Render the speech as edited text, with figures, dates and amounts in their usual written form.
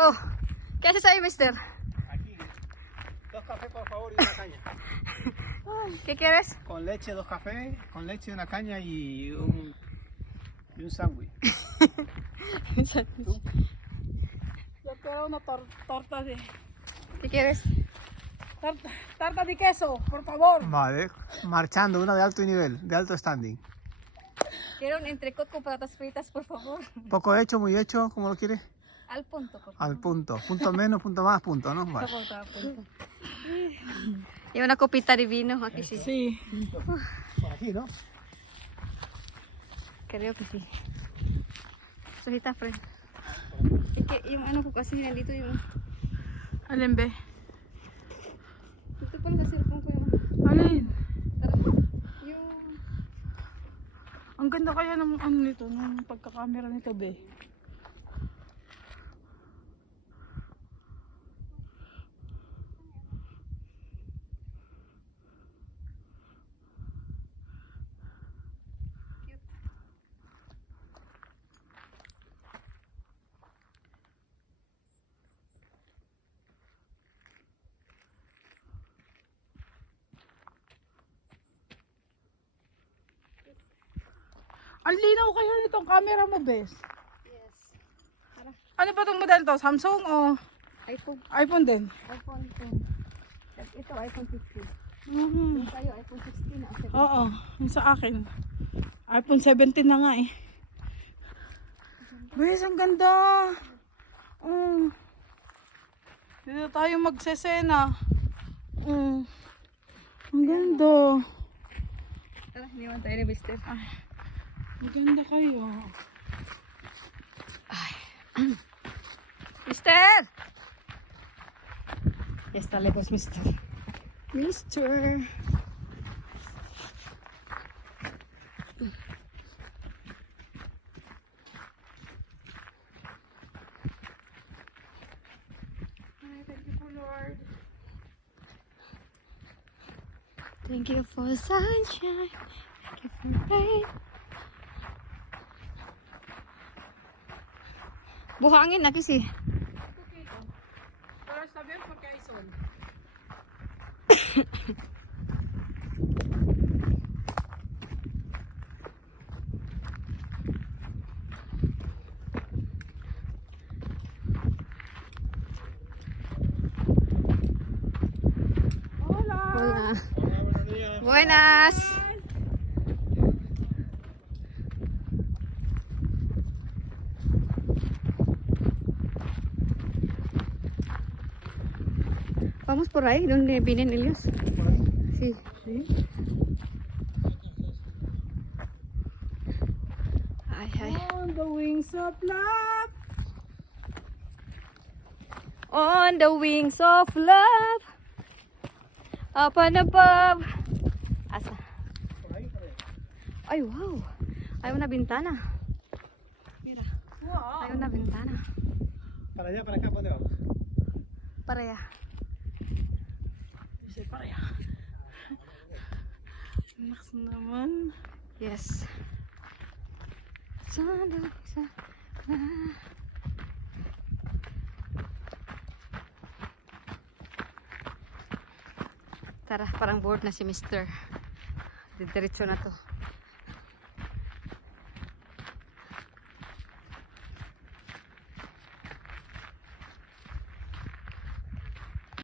Oh, ¿qué haces ahí, mister? Aquí, 2 cafés por favor y una caña. ¿Qué quieres? Con leche, 2 cafés, con leche, una caña y un sándwich. ¿Tú? Yo quiero una torta de... ¿Qué quieres? Tarta de queso, por favor. Vale, marchando, una de alto nivel, de alto standing. Quiero un entrecot con patatas fritas, por favor. Poco hecho, muy hecho, ¿cómo lo quieres? Al punto, por favor. Al punto. Punto menos, punto más, punto, ¿no? Vale. Al punto. Y una copita de vino, aquí sí. Sí. Por aquí, ¿no? Creo que sí. So, está fresco. Es que yung ano ko kasi nandito yung... Alin be? Dito pala sa cellphone ko yung... Alin? Yung... Ang ganda kaya ng ano nito, ng pagkakamera nito be. Ang linaw kaya nitong camera mo, bes. Yes. Ano ba itong model to? Samsung o iPhone. iPhone din? iPhone 10. Ito, iPhone 15. Mhm. Yung tayo, iPhone 16 na. Oo, yung sa akin. iPhone 17 na nga eh. Bes, ang ganda. Dito tayo magsesena. Ang ganda. Tara, hiniwan tayo ni Mister. Maganda kayo. Mister! Está lejos, Mister. Mister! Ay, thank you po, Lord. Thank you for sunshine. Thank you for rain. Buhangin na kasi. Okay ko. Para sabihin po kay Son. Hola. Hola. Buenos días. Buenas. Vamos por ahí, donde vienen ellos. Sí. Sí. Ay, ay. On the wings of love. On the wings of love. Up and above. Asa? Ay, wow. Hay una ventana. Mira. Wow. Hay una ventana. Para allá, para acá, ¿dónde vamos? Para allá. Isa pa kaya. Naks naman. Yes. Tara, parang bored na si Mister. Diretso na to.